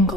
PPC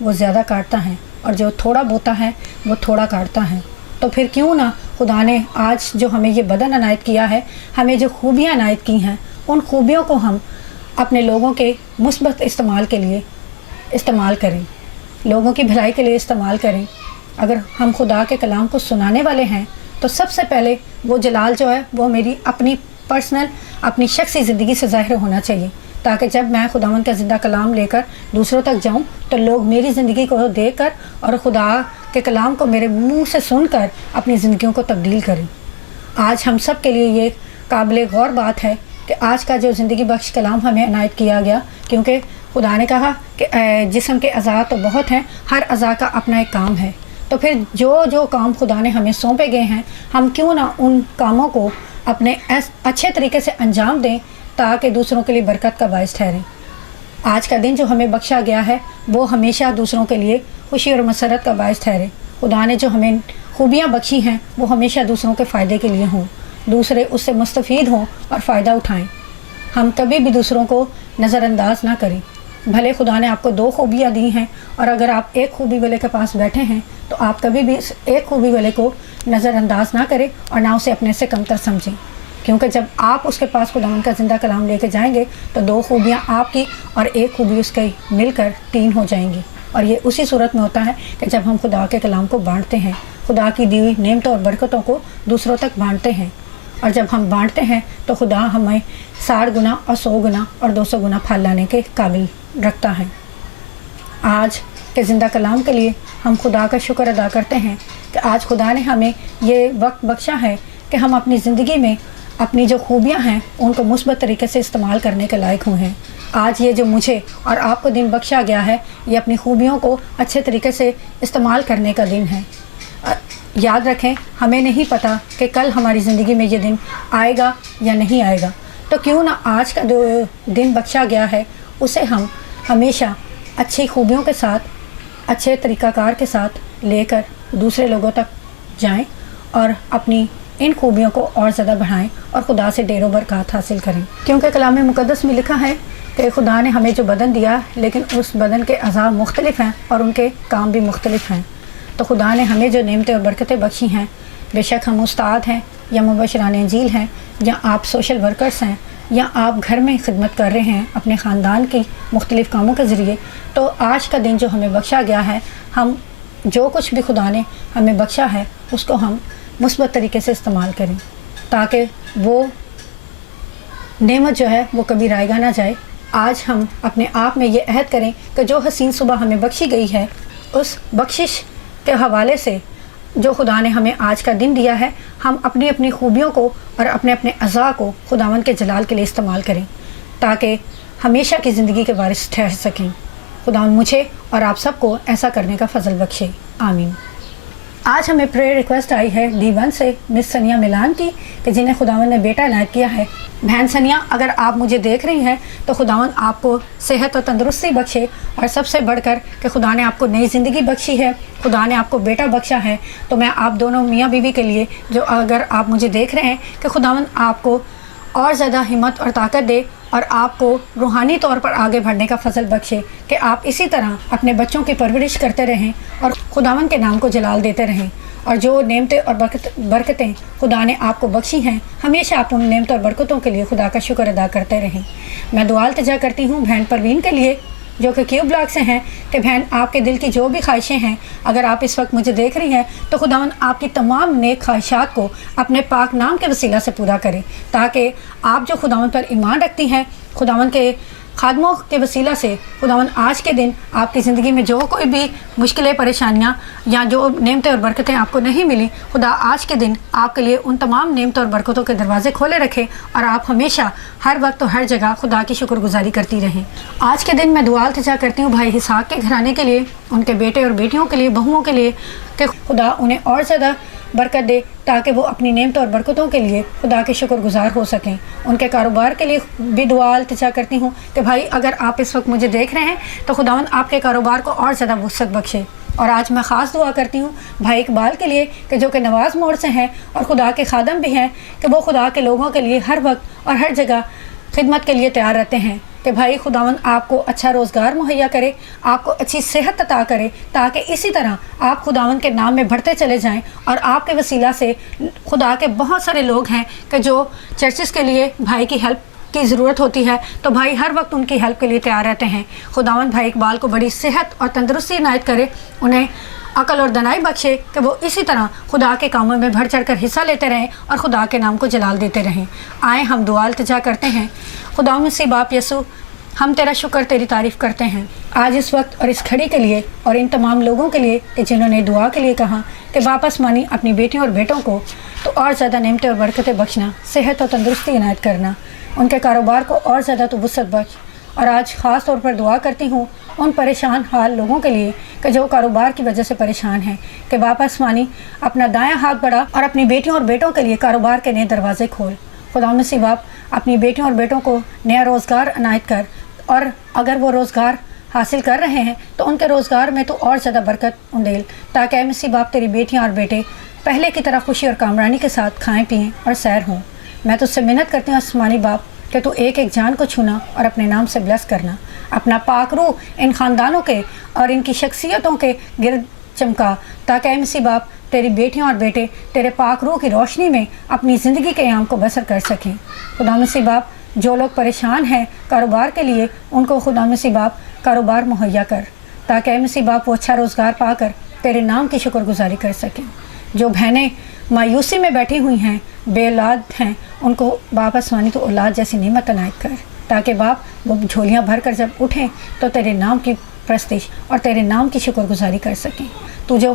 وہ زیادہ کاٹتا ہے اور جو تھوڑا بوتا ہے وہ تھوڑا کاٹتا ہے۔ تو پھر کیوں نہ خدا نے آج جو ہمیں یہ بدن عنایت کیا ہے، ہمیں جو خوبیاں عنایت کی ہیں، ان خوبیوں کو ہم اپنے لوگوں کے مثبت استعمال کے لیے استعمال کریں، لوگوں کی بھلائی کے لیے استعمال کریں۔ اگر ہم خدا کے کلام کو سنانے والے ہیں تو سب سے پہلے وہ جلال جو ہے وہ میری اپنی پرسنل، اپنی شخصی زندگی سے ظاہر ہونا چاہیے، تاکہ جب میں خداوند کا زندہ کلام لے کر دوسروں تک جاؤں تو لوگ میری زندگی کو دیکھ کر اور خدا کے کلام کو میرے منہ سے سن کر اپنی زندگیوں کو تبدیل کریں۔ آج ہم سب کے لیے یہ قابل غور بات ہے کہ آج کا جو زندگی بخش کلام ہمیں عنایت کیا گیا، کیونکہ خدا نے کہا کہ جسم کے اعضاء تو بہت ہیں، ہر اعضاء کا اپنا ایک کام ہے۔ تو پھر جو کام خدا نے ہمیں سونپے گئے ہیں، ہم کیوں نہ ان کاموں کو اپنے اچھے طریقے سے انجام دیں تاکہ دوسروں کے لیے برکت کا باعث ٹھہریں۔ آج کا دن جو ہمیں بخشا گیا ہے وہ ہمیشہ دوسروں کے لیے خوشی اور مسرت کا باعث ٹھہرے۔ خدا نے جو ہمیں خوبیاں بخشی ہیں وہ ہمیشہ دوسروں کے فائدے کے لیے ہوں، دوسرے اس سے مستفید ہوں اور فائدہ اٹھائیں۔ ہم کبھی بھی دوسروں کو نظر انداز نہ کریں۔ بھلے خدا نے آپ کو 2 خوبیاں دی ہیں، اور اگر آپ ایک خوبی والے کے پاس بیٹھے ہیں تو آپ کبھی بھی اس ایک خوبی والے کو نظر انداز نہ کریں اور نہ اسے اپنے سے کمتر سمجھیں، کیونکہ جب آپ اس کے پاس خداوند کا زندہ کلام لے کے جائیں گے تو 2 خوبیاں آپ کی اور ایک خوبی اس کی مل کر 3 ہو جائیں گی۔ اور یہ اسی صورت میں ہوتا ہے کہ جب ہم خدا کے کلام کو بانٹتے ہیں، خدا کی دی ہوئی نعمتوں اور برکتوں کو دوسروں تک بانٹتے ہیں، اور جب ہم بانٹتے ہیں تو خدا ہمیں 60 گنا اور 100 گنا اور 200 گنا پھل لانے کے قابل رکھتا ہے۔ آج کے زندہ کلام کے لیے ہم خدا کا شکر ادا کرتے ہیں کہ آج خدا نے ہمیں یہ وقت بخشا ہے کہ ہم اپنی زندگی میں اپنی جو خوبیاں ہیں ان کو مثبت طریقے سے استعمال کرنے کے لائق ہوئے ہیں۔ آج یہ جو مجھے اور آپ کو دن بخشا گیا ہے، یہ اپنی خوبیوں کو اچھے طریقے سے استعمال کرنے کا دن ہے۔ یاد رکھیں، ہمیں نہیں پتہ کہ کل ہماری زندگی میں یہ دن آئے گا یا نہیں آئے گا، تو کیوں نہ آج کا جو دن بخشا گیا ہے اسے ہم ہمیشہ اچھی خوبیوں کے ساتھ، اچھے طریقہ کار کے ساتھ لے کر دوسرے لوگوں تک جائیں اور اپنی ان خوبیوں کو اور زیادہ بڑھائیں اور خدا سے ڈیر و برکات حاصل کریں، کیونکہ کلام مقدس میں لکھا ہے کہ خدا نے ہمیں جو بدن دیا لیکن اس بدن کے اعضاء مختلف ہیں اور ان کے کام بھی مختلف ہیں۔ تو خدا نے ہمیں جو نعمتیں اور برکتیں بخشی ہیں، بے شک ہم استاد ہیں یا مبشران انجیل ہیں یا آپ سوشل ورکرز ہیں یا آپ گھر میں خدمت کر رہے ہیں اپنے خاندان کی مختلف کاموں کے ذریعے، تو آج کا دن جو ہمیں بخشا گیا ہے، ہم جو کچھ بھی خدا نے ہمیں بخشا ہے اس کو ہم مثبت طریقے سے استعمال کریں تاکہ وہ نعمت جو ہے وہ کبھی رائگاں نہ جائے۔ آج ہم اپنے آپ میں یہ عہد کریں کہ جو حسین صبح ہمیں بخشی گئی ہے، اس بخشش کے حوالے سے جو خدا نے ہمیں آج کا دن دیا ہے، ہم اپنی اپنی خوبیوں کو اور اپنے اپنے اعضاء کو خداوند کے جلال کے لیے استعمال کریں تاکہ ہمیشہ کی زندگی کے وارث ٹھہر سکیں۔ خداوند مجھے اور آپ سب کو ایسا کرنے کا فضل بخشے، آمین۔ آج ہمیں پریئر ریکویسٹ آئی ہے D1 سے مس سنیا ملان کی کہ جنہیں خداوند نے بیٹا عنایت کیا ہے۔ بہن سنیا، اگر آپ مجھے دیکھ رہی ہیں تو خداوند آپ کو صحت و تندرستی بخشے، اور سب سے بڑھ کر کہ خدا نے آپ کو نئی زندگی بخشی ہے، خدا نے آپ کو بیٹا بخشا ہے۔ تو میں آپ دونوں میاں بیوی کے لیے جو اگر آپ مجھے دیکھ رہے ہیں کہ خداوند آپ کو اور زیادہ ہمت اور طاقت دے اور آپ کو روحانی طور پر آگے بڑھنے کا فضل بخشے کہ آپ اسی طرح اپنے بچوں کی پرورش کرتے رہیں اور خداوند کے نام کو جلال دیتے رہیں، اور جو نعمتیں اور برکتیں خدا نے آپ کو بخشی ہیں ہمیشہ آپ ان نعمتوں اور برکتوں کے لیے خدا کا شکر ادا کرتے رہیں۔ میں دعا التجا کرتی ہوں بہن پروین کے لیے جو کہ کیو بلاک سے ہیں کہ بہن آپ کے دل کی جو بھی خواہشیں ہیں، اگر آپ اس وقت مجھے دیکھ رہی ہیں تو خداوند آپ کی تمام نیک خواہشات کو اپنے پاک نام کے وسیلہ سے پورا کرے، تاکہ آپ جو خداوند پر ایمان رکھتی ہیں، خداوند کے خادموں کے وسیلہ سے خداوند آج کے دن آپ کی زندگی میں جو کوئی بھی مشکلیں، پریشانیاں یا جو نعمتیں اور برکتیں آپ کو نہیں ملی، خدا آج کے دن آپ کے لیے ان تمام نعمتوں اور برکتوں کے دروازے کھولے رکھے اور آپ ہمیشہ ہر وقت اور ہر جگہ خدا کی شکر گزاری کرتی رہیں۔ آج کے دن میں دعا التجا کرتی ہوں بھائی اسحاق کے گھرانے کے لیے، ان کے بیٹے اور بیٹیوں کے لیے، بہوؤں کے لیے کہ خدا انہیں اور زیادہ برکت دے تاکہ وہ اپنی نعمتوں اور برکتوں کے لیے خدا کے شکر گزار ہو سکیں۔ ان کے کاروبار کے لیے بھی دعا التجا کرتی ہوں کہ بھائی اگر آپ اس وقت مجھے دیکھ رہے ہیں تو خداوند آپ کے کاروبار کو اور زیادہ وسعت بخشے۔ اور آج میں خاص دعا کرتی ہوں بھائی اقبال کے لیے کہ جو کہ نواز موڑ سے ہیں اور خدا کے خادم بھی ہیں، کہ وہ خدا کے لوگوں کے لیے ہر وقت اور ہر جگہ خدمت کے لیے تیار رہتے ہیں، کہ بھائی خداوند آپ کو اچھا روزگار مہیا کرے، آپ کو اچھی صحت عطا کرے، تاکہ اسی طرح آپ خداوند کے نام میں بڑھتے چلے جائیں، اور آپ کے وسیلہ سے خدا کے بہت سارے لوگ ہیں کہ جو چرچز کے لیے بھائی کی ہیلپ کی ضرورت ہوتی ہے تو بھائی ہر وقت ان کی ہیلپ کے لیے تیار رہتے ہیں۔ خداوند بھائی اقبال کو بڑی صحت اور تندرستی عنایت کرے، انہیں عقل اور دانائی بخشے کہ وہ اسی طرح خدا کے کاموں میں بڑھ چڑھ کر حصہ لیتے رہیں اور خدا کے نام کو جلال دیتے رہیں۔ آئیں ہم دعا التجا کرتے ہیں۔ خدا مسیح باپ یسوع، ہم تیرا شکر، تیری تعریف کرتے ہیں آج اس وقت اور اس گھڑی کے لیے، اور ان تمام لوگوں کے لیے کہ جنہوں نے دعا کے لیے کہا کہ باپ آسمانی اپنی بیٹیوں اور بیٹوں کو تو اور زیادہ نعمتیں اور برکتیں بخشنا، صحت اور تندرستی عنایت کرنا، ان کے کاروبار کو اور زیادہ تو وسعت بخش۔ اور آج خاص طور پر دعا کرتی ہوں ان پریشان حال لوگوں کے لیے کہ جو کاروبار کی وجہ سے پریشان ہیں، کہ باپ آسمانی اپنا دایاں ہاتھ بڑھا اور اپنی بیٹیوں اور بیٹوں کے لیے کاروبار کے نئے دروازے کھول۔ خدا مسیح باپ اپنی بیٹیوں اور بیٹوں کو نیا روزگار عنایت کر، اور اگر وہ روزگار حاصل کر رہے ہیں تو ان کے روزگار میں تو اور زیادہ برکت اندیل، تاکہ اے مسیح باپ تیری بیٹیاں اور بیٹے پہلے کی طرح خوشی اور کامرانی کے ساتھ کھائیں پئیں اور سیر ہوں۔ میں تجھ سے منت کرتی ہوں آسمانی باپ کہ تو ایک ایک جان کو چھونا اور اپنے نام سے بلس کرنا، اپنا پاک روح ان خاندانوں کے اور ان کی شخصیتوں کے گرد چمکا، تاکہ اے مسیح باپ تیری بیٹیاں اور بیٹے تیرے پاک روح کی روشنی میں اپنی زندگی کے ایام کو بسر کر سکیں۔ خدا مسیح باپ جو لوگ پریشان ہیں کاروبار کے لیے، ان کو خدا مسیح باپ کاروبار مہیا کر، تاکہ اے مسیح باپ وہ اچھا روزگار پا کر تیرے نام کی شکر گزاری کر سکیں۔ جو بہنیں مایوسی میں بیٹھی ہوئی ہیں، بے اولاد ہیں، ان کو باپ آسمانی تو اولاد جیسی نعمت عنایت کر، تاکہ باپ وہ جھولیاں بھر کر جب اٹھیں تو تیرے نام کی پرستش اور تیرے نام کی شکر گزاری کر سکیں۔ تو جو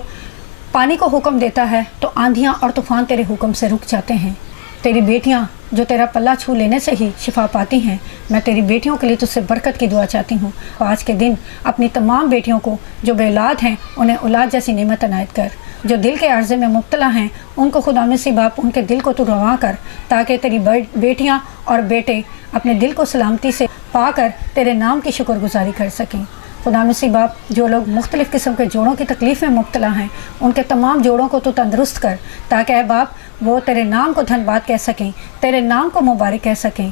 پانی کو حکم دیتا ہے تو آندھیاں اور طوفان تیرے حکم سے رک جاتے ہیں۔ تیری بیٹیاں جو تیرا پلہ چھو لینے سے ہی شفا پاتی ہیں، میں تیری بیٹیوں کے لیے تجھ سے برکت کی دعا چاہتی ہوں۔ آج کے دن اپنی تمام بیٹیوں کو جو بے اولاد ہیں انہیں اولاد جیسی نعمت عنایت کر، جو دل کے عرضے میں مبتلا ہیں ان کو خدا مسیح باپ ان کے دل کو تو رواں کر، تاکہ تیری بیٹیاں اور بیٹے اپنے دل کو سلامتی سے پا کر تیرے نام کی شکر گزاری کر سکیں۔ خدا مسیح باپ جو لوگ مختلف قسم کے جوڑوں کی تکلیف میں مبتلا ہیں ان کے تمام جوڑوں کو تو تندرست کر، تاکہ اے باپ وہ تیرے نام کو دھن باد کہہ سکیں، تیرے نام کو مبارک کہہ سکیں۔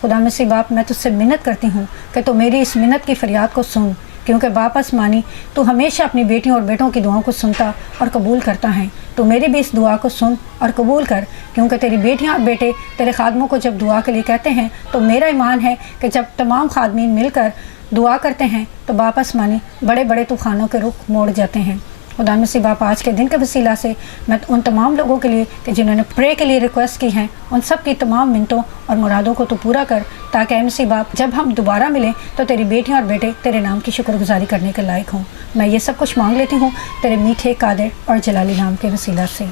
خدا مسیح باپ میں تجھ سے منت کرتی ہوں کہ تو میری اس منت کی فریاد کو سن، کیونکہ باپ آسمانی تو ہمیشہ اپنی بیٹیوں اور بیٹوں کی دعاؤں کو سنتا اور قبول کرتا ہے۔ تو میری بھی اس دعا کو سن اور قبول کر، کیونکہ تیری بیٹیاں اور بیٹے تیرے خادموں کو جب دعا کے لیے کہتے ہیں تو میرا ایمان ہے کہ جب تمام خادمین مل کر دعا کرتے ہیں تو باپ آسمانی بڑے بڑے طوفانوں کے رخ موڑ جاتے ہیں۔ خدا مسیح باپ آج کے دن کے وسیلہ سے میں ان تمام لوگوں کے لیے کہ جنہوں نے پرے کے لیے ریکویسٹ کی ہیں، ان سب کی تمام منتوں اور مرادوں کو تو پورا کر، تاکہ اے مسیح باپ جب ہم دوبارہ ملیں تو تیری بیٹیاں اور بیٹے تیرے نام کی شکر گزاری کرنے کے لائق ہوں۔ میں یہ سب کچھ مانگ لیتی ہوں تیرے میٹھے، قادر اور جلالی نام کے وسیلہ سے،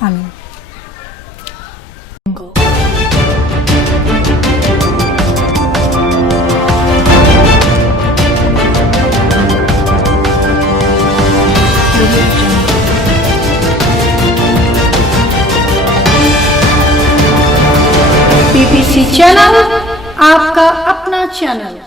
آمین۔ PPC چینل آپ کا اپنا چینل۔